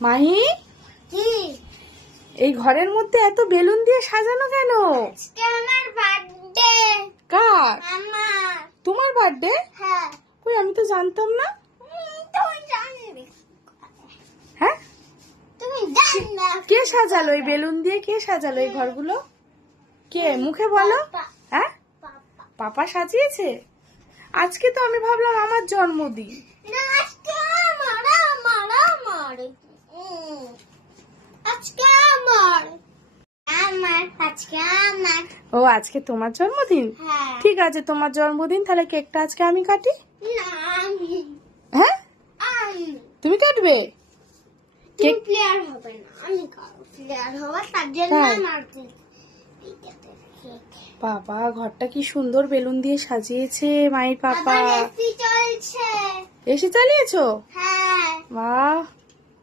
মাহি, কি? এই ঘরের মধ্যে এত বেলুন দিয়ে সাজানো কেন? আজকে আমার বার্থডে। কার? আমার। তোমার বার্থডে? হ্যাঁ। কই, আমি তো জানতাম না। তুমি জানবে। হ্যাঁ, তুমি জানবে। কে সাজালো এই বেলুন দিয়ে? কে সাজালো এই ঘরগুলো? কে? মুখে বলো। পাপা। হ্যাঁ, পাপা। পাপা সাজিয়েছে। আজকে তো আমি ভাবলাম আমার জন্মদিন। না, আজকে আমার। আজকে আমার। আজকে আমার। ও, আজকে তোমার জন্মদিন? হ্যাঁ। ঠিক আছে, তোমার জন্মদিন, তাহলে কেকটা আজকে আমি কাটি। না, আমি। হ্যাঁ, তুমি কাটবে তুমি কেক? প্লেয়ার হবে না, আমি প্লেয়ার হবো, তার জন্য তাই? আমার বাবা, ঘরটা কি সুন্দর বেলুন দিয়ে সাজিয়েছে মায়ের পাপা। আবার এসি চলছে। এসে চালিয়েছো? হ্যাঁ। বাহ।